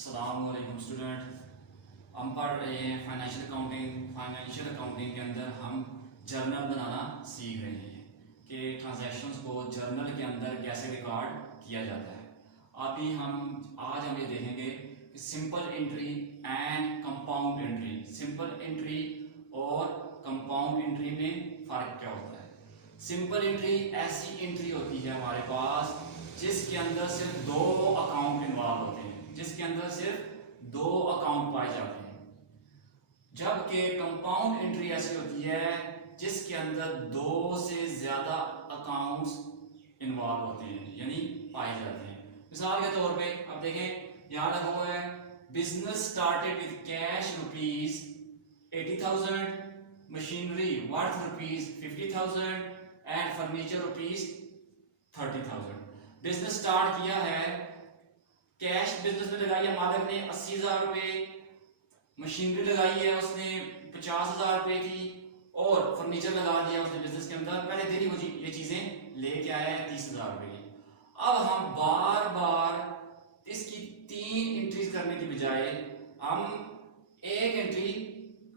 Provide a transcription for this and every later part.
अस्सलामुअलैकुम स्टूडेंट, हम पढ़ रहे हैं फाइनेंशियल अकाउंटिंग। फाइनेंशियल अकाउंटिंग के अंदर हम जर्नल बनाना सीख रहे हैं कि ट्रांजैक्शंस को जर्नल के अंदर कैसे रिकॉर्ड किया जाता है। अभी आज हम ये देखेंगे कि simple entry and compound entry. Simple entry और कंपाउंड एंट्री में फ़र्क क्या होता है। सिंपल एंट्री ऐसी एंट्री होती है हमारे पास जिसके अंदर सिर्फ दो अकाउंट इन्वॉल्व होते हैं, जिसके अंदर सिर्फ दो अकाउंट पाए जाते हैं। जबकि कंपाउंड एंट्री ऐसी होती है जिसके अंदर दो से ज्यादा अकाउंट्स इन्वॉल्व होते हैं, यानी पाए जाते हैं। मिसाल के तौर पे अब देखें, यहाँ रखा हुआ है business started with cash rupees 80,000, machinery worth rupees 50,000 and furniture rupees 30,000। Business start किया है, कैश बिजनेस में लगाई है मालिक ने 80,000 रुपए, मशीनरी लगाई है उसने 50,000 रुपए की, और फर्नीचर लगा दिया उसने बिजनेस के अंदर। पहले देरी हो ये चीजें लेके आया है 30,000 रुपए की। अब हम बार बार इसकी 3 एंट्रीज करने की बजाय हम एक एंट्री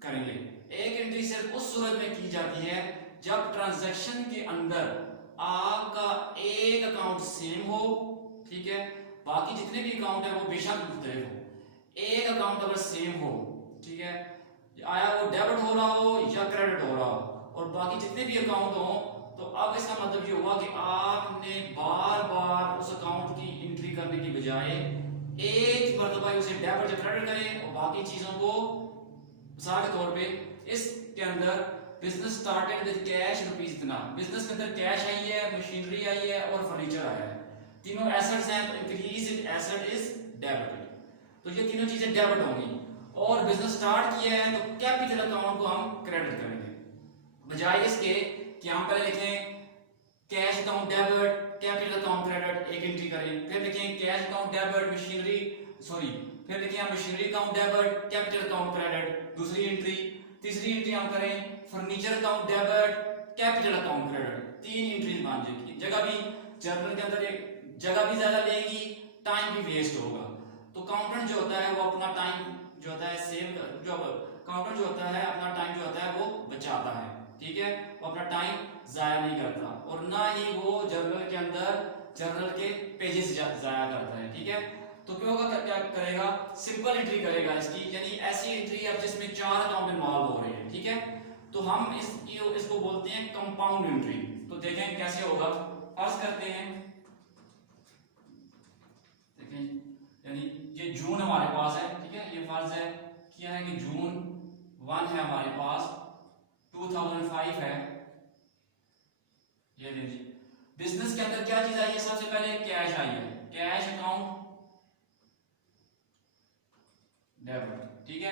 करेंगे। एक एंट्री सिर्फ उस सूरत में की जाती है जब ट्रांजैक्शन के अंदर आपका एक अकाउंट सेम हो, ठीक है, बाकी जितने भी अकाउंट है वो बेशक मुख्तलिफ हो। एक अकाउंट अगर सेम हो, ठीक है, आया वो डेबिट हो रहा हो या क्रेडिट हो रहा हो, और बाकी जितने भी अकाउंट हो, तो अब इसका मतलब ये हुआ कि आपने बार बार उस अकाउंट की एंट्री करने की बजाय एक मरतबा उसे डेबिट या क्रेडिट करें और बाकी चीजों को, मिसाल के तौर पे इसके अंदर business started with cash rupees इतना, बिजनेस के अंदर कैश आई है, मशीनरी आई है और फर्नीचर आया है, तीनों एसेट्स हैं, तो increase in asset is debited, तो ये तीनों चीजें डेबिट होंगी। और बिजनेस स्टार्ट किया है तो कैपिटल अकाउंट को हम क्रेडिट करेंगे, बजाय इसके कि हम पहले लिखें cash account debit, capital account credit, एक एंट्री करें, फिर लिखें कैश अकाउंट डेबिट, फिर लिखें machinery account debit, capital account credit, दूसरी एंट्री, तीसरी एंट्री हम करें furniture account debit, capital account credit. 3 entries मान जाएगी, जगह भी जर्नल के अंदर एक जगह भी ज्यादा लेगी, टाइम भी वेस्ट होगा। तो अकाउंटेंट जो होता है वो अपना टाइम जो होता है अकाउंटेंट जो होता है अपना टाइम जो होता है वो बचाता है, ठीक है, वो अपना टाइम जाया नहीं करता, और ना ही वो जर्नल के अंदर जर्नल के पेजेस जाया करता है, ठीक है। तो क्या करेगा, सिंपल एंट्री करेगा इसकी, यानी ऐसी एंट्री अब जिसमें 4 अकाउंट इन्वॉल्व हो रहे हैं, ठीक है। तो हम इसको बोलते हैं कंपाउंड एंट्री। तो देखें कैसे होगा। फर्ज करते हैं, देखें, यानी ये जून हमारे पास है, ठीक है, ये फर्ज है किया है कि जून 1 है हमारे पास, 2005 है, ये देखिए बिजनेस के अंदर क्या चीज आई है, सबसे पहले कैश आई है, कैश अकाउंट डेबिट, ठीक है,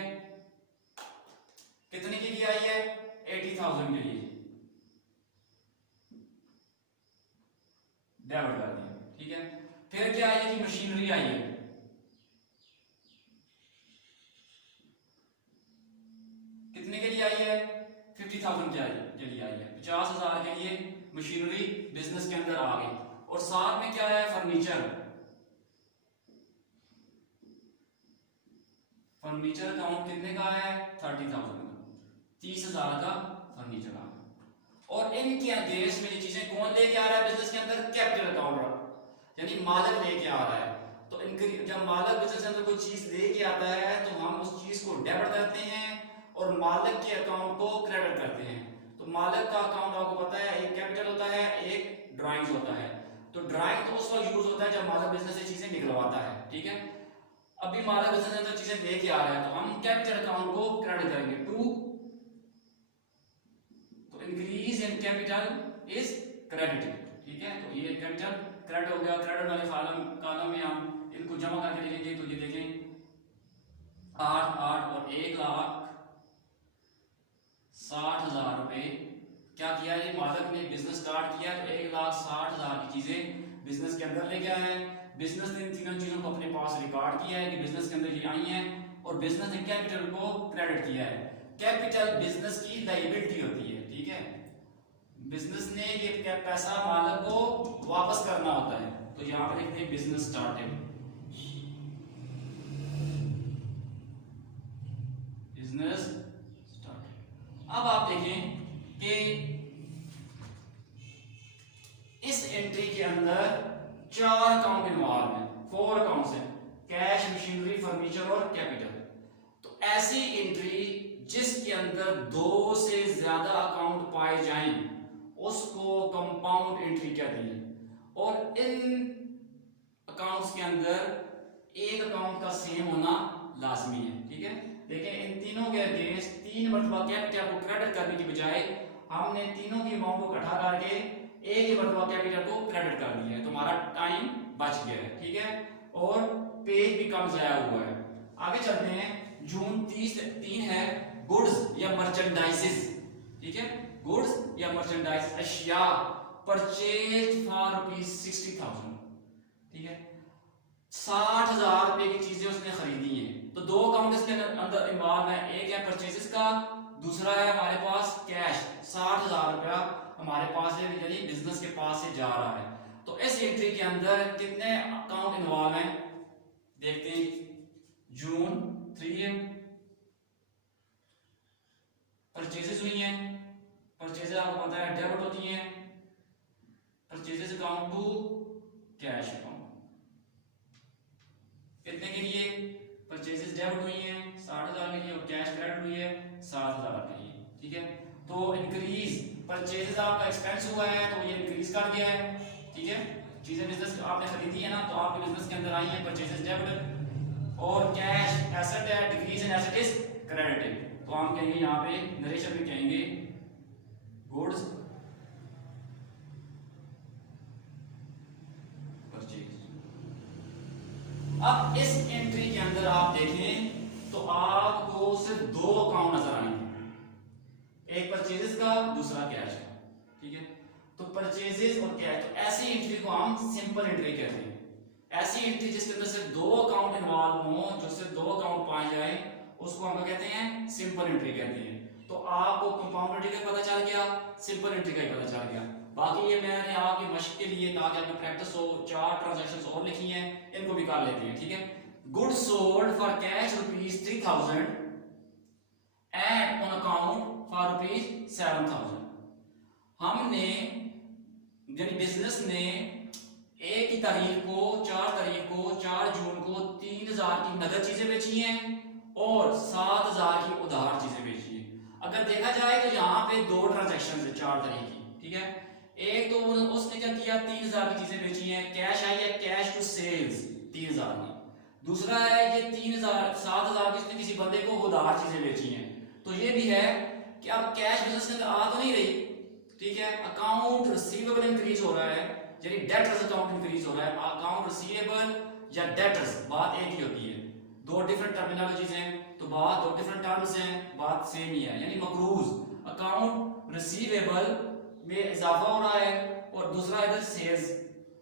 कितने के लिए आई है, 80,000 के लिए डेबिट कर दिया, ठीक है। फिर क्या आई है कि मशीनरी आई है, कितने के लिए आई है, 50,000 के लिए आई है, 50,000 के लिए मशीनरी बिजनेस के अंदर आ गई। और साथ में क्या है, फर्नीचर अकाउंट कितने का है, 30,000 का, 30,000 का फर्नीचर आ गया। और इनके अगेंस्ट में ये चीजें कौन लेके आ रहा है बिजनेस के अंदर, कैपिटल अकाउंट, यानी मालिक लेके आ रहा है। तो इनके जब मालिक बिजनेस के अंदर कोई चीज लेके आता है तो हम उस चीज को डेबिट करते हैं और मालिक के अकाउंट को क्रेडिट करते हैं। तो मालिक का अकाउंट आपको पता है, एक कैपिटल होता है, एक ड्राइंग्स होता है। तो ड्राइंग तो उस वक्त यूज होता है जब मालिक बिजनेस से चीजें निकलवाता है, ठीक है। अभी मालिक बिजनेस के अंदर चीजें लेके आ रहा है तो हम कैपिटल अकाउंट को क्रेडिट करेंगे, टू, तो increase in capital is credited, ठीक है। तो ये कैपिटल क्रेडिट हो गया। क्रेडिट वाले कॉलम में हम इनको जमा करके लिखेंगे, तो ये देखें 8 और 1,60,000 रुपए क्या किया है, मालिक ने बिजनेस स्टार्ट किया तो 1,60,000 की चीजें बिजनेस के अंदर लेके आए हैं। बिजनेस ने इन तीनों चीजों को अपने पास रिकॉर्ड किया है कि बिजनेस के अंदर ये आई हैं, और बिजनेस ने कैपिटल को क्रेडिट किया है। कैपिटल बिजनेस की लायबिलिटी होती है, ठीक है, बिजनेस ने ये पैसा मालिक को वापस करना होता है। तो यहाँ पर लिखते हैं बिजनेस स्टार्टेड, बिजनेस स्टार्ट। अब आप देखें कि इस एंट्री के अंदर 4 अकाउंट इन्वॉल्व हैं, 4 अकाउंट्स हैं, कैश, मशीनरी, फर्नीचर और कैपिटल। तो ऐसी एंट्री जिसके अंदर 2 से ज्यादा अकाउंट पाए जाएं उसको कंपाउंड एंट्री कहते हैं। और इन अकाउंट्स के अंदर एक अकाउंट का सेम होना लाजमी है, ठीक है। देखिए इन तीनों के अगेंस्ट 3 मरतबा कैपिटल को क्रेडिट करने की बजाय हमने तीनों की अमाउंट को इकट्ठा करके एक ही मरतबा कैपिटल को क्रेडिट कर दिया है, तो हमारा टाइम बच गया है, ठीक है, और पेज भी कम जाया हुआ है। आगे चलते हैं। जून 3 है गुड्स या मर्चेंडाइजेस, ठीक है, गुड्स या मर्चेंडाइज अशिया परचेज फॉर ₹60,000, ठीक है, 60,000 रुपए की चीजें उसने खरीदी हैं। तो 2 अकाउंट इसके अंदर इन्वॉल्व है, एक है परचेजेस का, दूसरा है हमारे पास कैश। 60,000 रुपया हमारे पास है, यानी बिजनेस के पास से जा रहा है। तो इस एंट्री के अंदर कितने अकाउंट इन्वॉल्व हैं देखते हैं। जून 3 है, परचेजेस हुई हैं, परचेजेस आपको पता है डेबिट होती हैं, purchases account to cash account. कितने के लिए परचेजेस डेबिट हुई हैं 60,000 के लिए और कैश क्रेडिट हुई है 7,000 के लिए, ठीक है। तो इंक्रीज परचेजेस आपका एक्सपेंस हुआ है तो ये इंक्रीज कर गया है, ठीक है। चीजें बिजनेस आपने खरीदी है ना, तो आपके बिजनेस के अंदर आई है परचेजेस डेबिट, और कैश एसेट है, decrease in asset is credited. तो हम कहेंगे यहाँ पे नरेशन में कहेंगे गुड्स परचेज। अब इस एंट्री के अंदर आप देखें तो आपको सिर्फ 2 अकाउंट नजर आएंगे, एक परचेजेस का, दूसरा कैश का, ठीक है। तो परचेजेस और कैश, तो ऐसी एंट्री को हम सिंपल एंट्री कहते हैं। ऐसी एंट्री जिसके अंदर सिर्फ 2 अकाउंट इन्वॉल्व हो, जो सिर्फ 2 अकाउंट पाए जाए, उसको हम कहते हैं सिंपल एंट्री कहते हैं। तो आपको कंपाउंड एंट्री का पता चल गया, सिंपल एंट्री का पता चल गया। बाकी ये मैंने आपकी मशक के लिए ताकि आपको प्रैक्टिस हो, 4 ट्रांजैक्शंस और लिखी हैं, इनको भी कर लेते हैं, ठीक है। Goods sold for cash ₹3,000 and on account for ₹7,000। हमने यानी बिजनेस ने 1 तारीख को 4 जून को 3,000 की नगद चीजें बेची हैं और 7,000 की उधार चीजें बेची हैं। अगर देखा जाए तो यहाँ पे 2 ट्रांजैक्शन है 4 तारीख की, ठीक है। एक तो उसने क्या किया, 3,000 की चीजें बेची हैं, कैश आई है, कैश टू सेल्स 3,000 की। दूसरा है ये 7,000 की उसने किसी बंदे को उधार चीजें बेची हैं। तो ये भी है कि अब कैश बिजनेस के अंदर आ तो नहीं रही, ठीक है। अकाउंट रिसीवेबल इंक्रीज हो रहा है, यानी डेटर्स अकाउंट इंक्रीज हो रहा है। अकाउंट रिसीवेबल या डेटर्स बात एक ही होती है, 2 डिफरेंट टर्मिनोलॉजीज हैं, तो बात 2 डिफरेंट टर्म्स हैं, बात सेम ही है। यानी मकरूज अकाउंट रिसीवेबल में इजाफा हो रहा है और दूसरा इधर सेल्स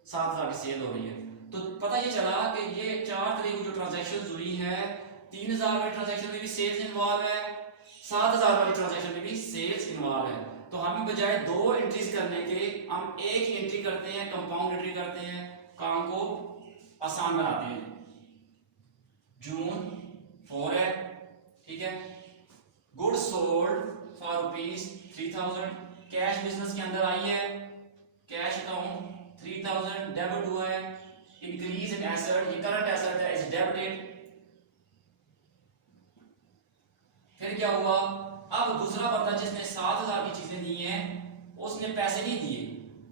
7,000 की सेल हो रही है। तो पता ये चला कि ये 4 तारीख को जो ट्रांजैक्शन हुई है, 3,000 वाली ट्रांजैक्शन में भी सेल्स इन्वॉल्व है, 7,000 वाली ट्रांजैक्शन में भी सेल्स इन्वॉल्व है। तो हम बजाय 2 एंट्रीज करने के हम एक ही एंट्री करते हैं, कंपाउंड एंट्री करते हैं, काम को आसान बनाते हैं। जून 4 है, ठीक है। Goods sold for ₹3,000, cash business के अंदर आई है, कैश अकाउंट 3,000 डेबिट हुआ है, इंक्रीज इन एसेट, ये करंट एसेट है, इज डेबिटेड। फिर क्या हुआ, अब दूसरा बंदा जिसने 7,000 की चीजें दी हैं उसने पैसे नहीं दिए,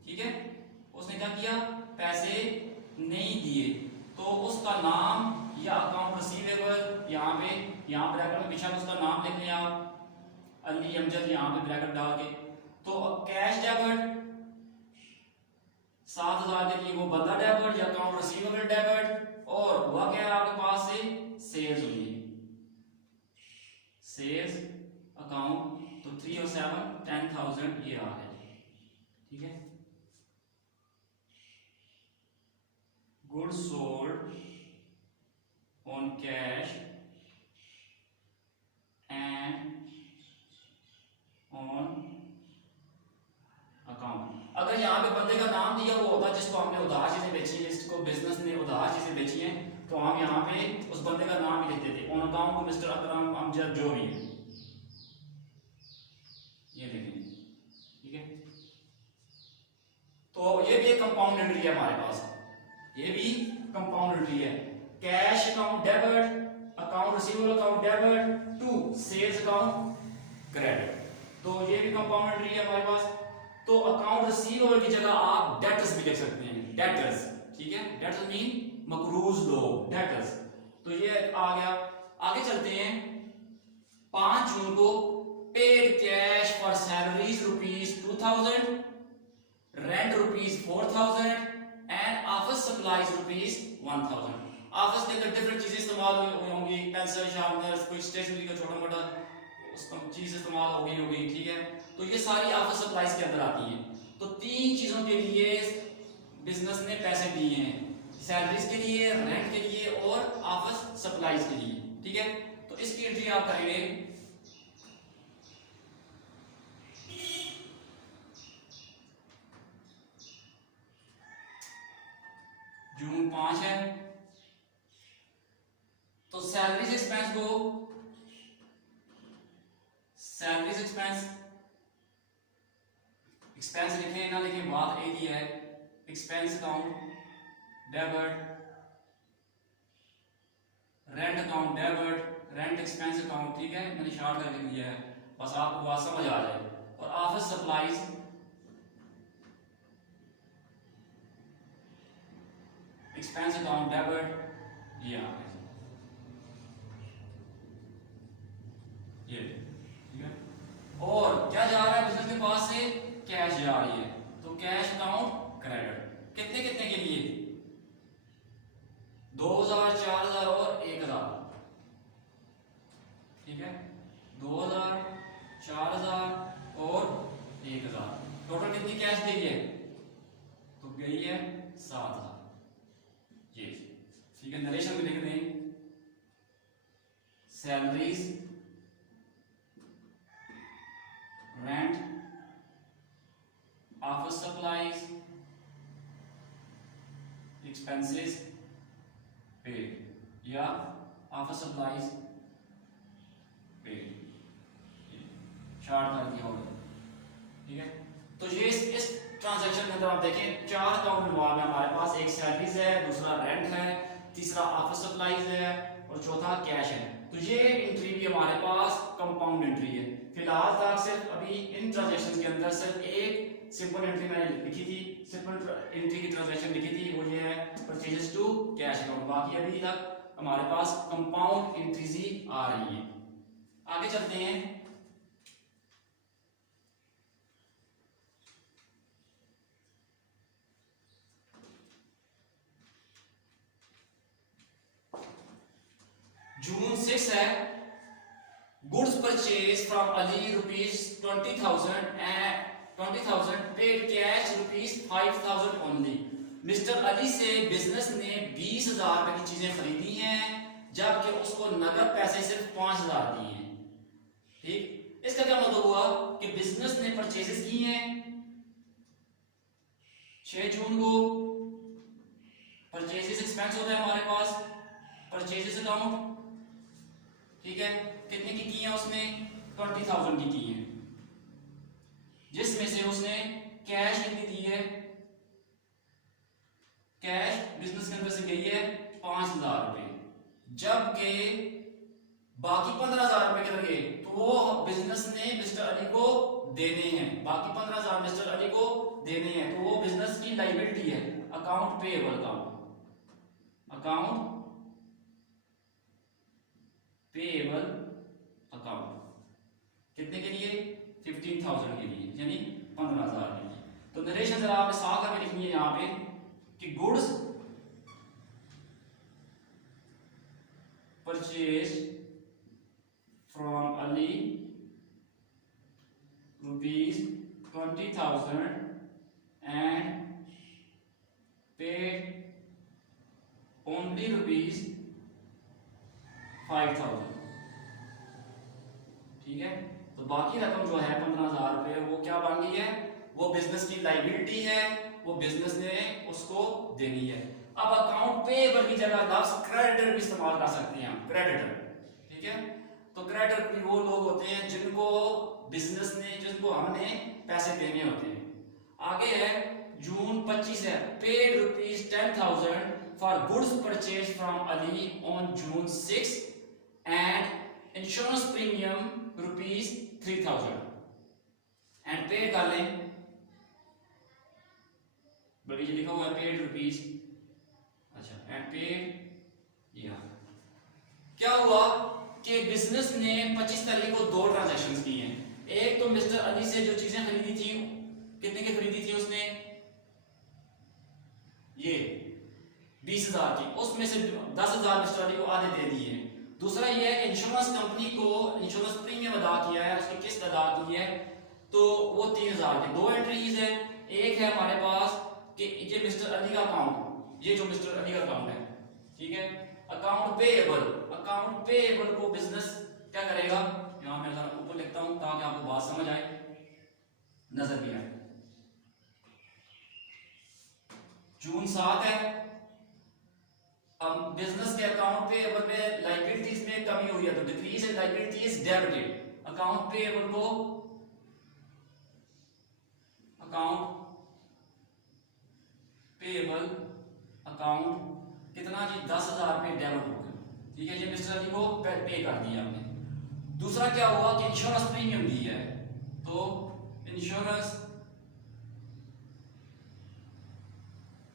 ठीक है, उसने क्या किया, पैसे नहीं दिए, तो उसका नाम या अकाउंट रिसीवेबल यहाँ ब्रैकेट में पीछे उसका नाम लिख लें आप, अली अमजद, यहाँ पे ब्रैकेट डाल के। तो कैश डेबिट 7,000 के लिए वो बंदा डेबिट या अकाउंट रिसीवेबल डेबिट, और हुआ क्या है आपके पास से सेल्स हुई है, सेल्स अकाउंट, तो 3 और 7 10,000 ये आ है, ठीक है। Goods sold on cash and on account. अगर यहाँ पे बंदे का नाम दिया हुआ होता जिसको हमने उधार चीजें बेची है, जिसको बिजनेस ने उधार चीजें बेची हैं, तो हम यहाँ पे उस बंदे का नाम ही लिखते थे, ऑन अकाउंट मिस्टर अकरम अमजद जो भी है। कंपाउंड एंट्री है हमारे पास, ये भी कंपाउंड एंट्री है। Cash account debit, account receivable account debit to sales account credit, तो ये भी कंपाउंड एंट्री है हमारे पास। तो अकाउंट रिसीवेबल की जगह आप डेटर्स भी लिख सकते हैं, डेटर्स, ठीक है, डेटर्स मीन मकरूज लोग, डेटर्स। तो ये आ गया। आगे चलते हैं। 5 जून को paid cash for salaries ₹2000, rent ₹4000 and office supplies ₹1000। Office के अंदर डिफरेंट चीजें इस्तेमाल हुई होंगी, पेंसिल शार्पनर, कोई स्टेशनरी का छोटा मोटा चीज इस्तेमाल होगी, ठीक है। तो ये सारी ऑफिस सप्लाईज के अंदर आती हैं। तो 3 चीजों के लिए बिजनेस ने पैसे दिए हैं, सैलरीज के लिए, रेंट के लिए और ऑफिस सप्लाईज के लिए, ठीक है। तो इसकी एंट्री आप करेंगे। जून 5 है, तो सैलरीज एक्सपेंस को, सैलरीज एक्सपेंस लिखें ना लिखें बात एक ही है। Expense account debit, rent account debit, rent expense account, ठीक है, मैंने शॉर्ट करके दिया है, बस आपको बात समझ आ जाए। और office supplies expense account debit, ये आ गया, ये, ठीक है। और क्या जा रहा है बिजनेस के पास से? कैश जा रही है, तो कैश अकाउंट क्रेडिट। कितने कितने के लिए? 2000, 4000 और 1000, ठीक है। 2000, 4000 और 1000, टोटल कितनी कैश गई है? तो गई है 7000, ये, ठीक है। नरेशन में लिख दें salaries, rent, office supplies, expenses paid, या ऑफिस सप्लाईज पेड, शार्ट कर दिया होगा, ठीक है। तो ये इस ट्रांजैक्शन के अंदर आप देखें 4 अकाउंट इन्वॉल्व है हमारे पास, एक सैलरीज है, दूसरा रेंट है, तीसरा ऑफिस सप्लाईज है और चौथा कैश है। तो ये एंट्री भी हमारे पास कंपाउंड एंट्री है। फिलहाल तक सिर्फ अभी इन ट्रांजैक्शन के अंदर सिर्फ एक सिंपल एंट्री मैंने लिखी थी, सिंपल एंट्री की ट्रांजैक्शन लिखी थी, वो ये है परचेजेस टू कैश अकाउंट। बाकी अभी तक हमारे पास कंपाउंड एंट्रीज ही आ रही है। आगे चलते हैं। जून 6 है। Goods purchase from Ali ₹20,000 and 20,000 paid cash ₹5,000 only. Mister Ali से बिजनेस ने 20,000 रुपए की चीजें खरीदी हैं, जबकि उसको नगद पैसे सिर्फ 5,000 दिए हैं, ठीक। इसका क्या मतलब हुआ कि बिजनेस ने परचेजेस की हैं 6 जून को। परचेजेस एक्सपेंस होता है हमारे पास परचेजेस अकाउंट, ठीक है। कितने की है उसने? 20,000 की है, जिसमें से उसने कैश कितनी दी है? कैश बिजनेस के अंदर से गई है 5,000 रुपए, जबकि बाकी 15,000 रुपए किधर गए? तो वो बिजनेस ने मिस्टर अली को देने हैं, बाकी 15,000 मिस्टर अली को देने हैं, तो वो बिजनेस की लायबिलिटी है, account payable account payable account. कितने के लिए? 15,000 के लिए, यानी 15,000 के लिए। तो नरेशन जरा आपने साथ करके लिखनी है यहां पे कि goods purchase from Ali ₹20,000 and paid only ₹5,000, ठीक है। तो बाकी रकम जो है 15,000 रुपए, वो क्या बन गई है? वो बिजनेस की लायबिलिटी है, वो बिजनेस ने उसको देनी है। अब अकाउंट पेएबल की जगह लफ्ज क्रेडिटर भी इस्तेमाल कर सकते हैं हम, क्रेडिटर, ठीक है। तो क्रेडिटर भी वो लोग होते हैं जिनको बिजनेस ने, जिनको हमने पैसे देने होते हैं। आगे है जून 25 है, paid ₹10,000 for goods purchase from Ali on June 6 and insurance premium ₹3,000 and paid कर लें, बल्कि ये लिखा हुआ है पेड रुपीज, अच्छा एंड पेड। या क्या हुआ कि बिजनेस ने 25 तारीख को 2 ट्रांजैक्शंस की हैं। एक तो मिस्टर अली से जो चीजें खरीदी थी, कितने की खरीदी थी उसने, ये 20,000 की, उसमें से 10,000 मिस्टर अली को आधे दे दिए। दूसरा ये है कि इंश्योरेंस कंपनी को इंश्योरेंस प्रीमियम अदा किया है, उसकी किस्त अदा की है, तो वो 3,000 की 2 एंट्रीज है। एक है हमारे पास कि ये मिस्टर अली का अकाउंट, ये जो मिस्टर अली का अकाउंट है, ठीक है, अकाउंट पेएबल, अकाउंट पेएबल को बिजनेस क्या करेगा, यहां मैं जरा ऊपर लिखता हूं ताकि आपको बात समझ आए, नजर भी आए। जून 7 है, अब बिजनेस के अकाउंट पेएबल में लायबिलिटीज में कमी हुई है, तो डिक्रीज इन लायबिलिटीज डेबिटेड, अकाउंट पेएबल को अकाउंट पेएबल अकाउंट कितना जी 10,000 रुपए डेबिट हो गया, ठीक है, ये मिस्टर अली को पे कर दिया हमने। दूसरा क्या हुआ कि इंश्योरेंस प्रीमियम दी है, तो इंश्योरेंस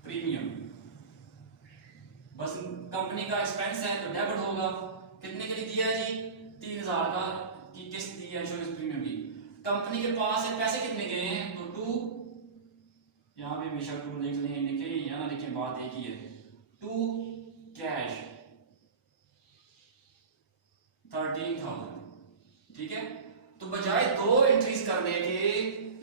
प्रीमियम बस कंपनी का एक्सपेंस है तो डेबिट होगा। कितने के लिए दिया है जी, 3,000 का की किस्त दी है इंश्योरेंस प्रीमियम की। कंपनी के पास है पैसे कितने गए हैं, तो 2, यहाँ पे हमेशा 2 लिख लें, लिखे या ना लिखें, बात एक ही है, 2 कैश 13,000, ठीक है। तो बजाय 2 एंट्रीज करने के,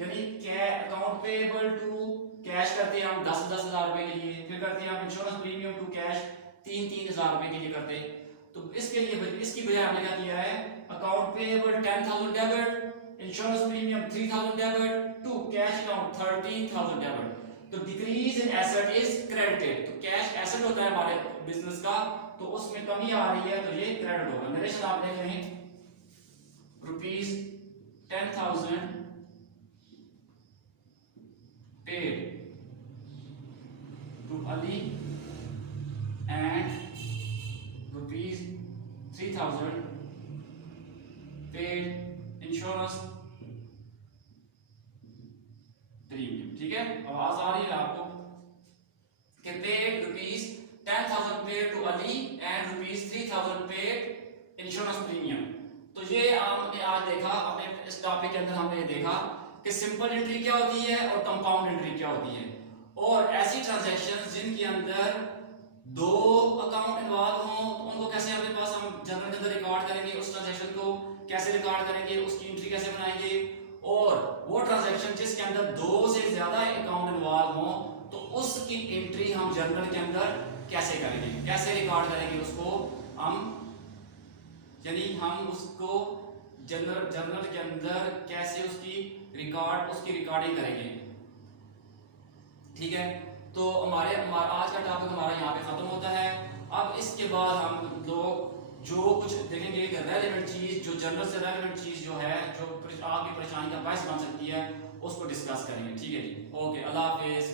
यानी अकाउंट पेएबल टू कैश करते हैं हम 10,000 रुपए के लिए, फिर करते हैं हम इंश्योरेंस प्रीमियम टू कैश 3,000 रुपए के लिए करते हैं, तो इसके लिए इसकी बजाय हमने क्या किया है, account payable 10,000 debit, insurance premium 3,000 debit to cash account 13,000 debit. तो decrease in asset is credited, तो कैश एसेट होता है हमारे बिजनेस का, तो उसमें कमी आ रही है तो ये क्रेडिट होगा। नरेशन आप देख रहे हैं, ₹10,000 paid to Ali and ₹3,000 paid insurance premium, ठीक है। आवाज आ रही है आपको कि paid ₹10,000 paid to Ali and ₹3,000 paid insurance premium. तो ये आपने आज देखा, अपने इस टॉपिक के अंदर हमने देखा कि सिंपल एंट्री क्या होती है और कंपाउंड एंट्री क्या होती है, और ऐसी ट्रांजैक्शंस जिनके अंदर 2 अकाउंट इन्वॉल्व हों तो उनको कैसे अपने पास हम जर्नल के अंदर रिकॉर्ड करेंगे, उस ट्रांजैक्शन को कैसे रिकॉर्ड करेंगे, उसकी एंट्री कैसे बनाएंगे, और वो ट्रांजैक्शन जिसके अंदर 2 से ज्यादा अकाउंट इन्वॉल्व हों तो उसकी एंट्री हम जर्नल के अंदर कैसे करेंगे, कैसे रिकॉर्ड करेंगे उसको हम, यानी हम उसको जर्नल के अंदर कैसे उसकी रिकॉर्डिंग करेंगे, ठीक है। तो हमारा आज का टॉपिक हमारा यहाँ पे खत्म होता है। अब इसके बाद हम लोग जो कुछ देखेंगे कि रेलेवेंट चीज, जो जर्नल से रेलेवेंट चीज जो है, जो आपकी परेशानी का बायस बन सकती है, उसको डिस्कस करेंगे, ठीक है जी। ओके, अल्लाह हाफिज।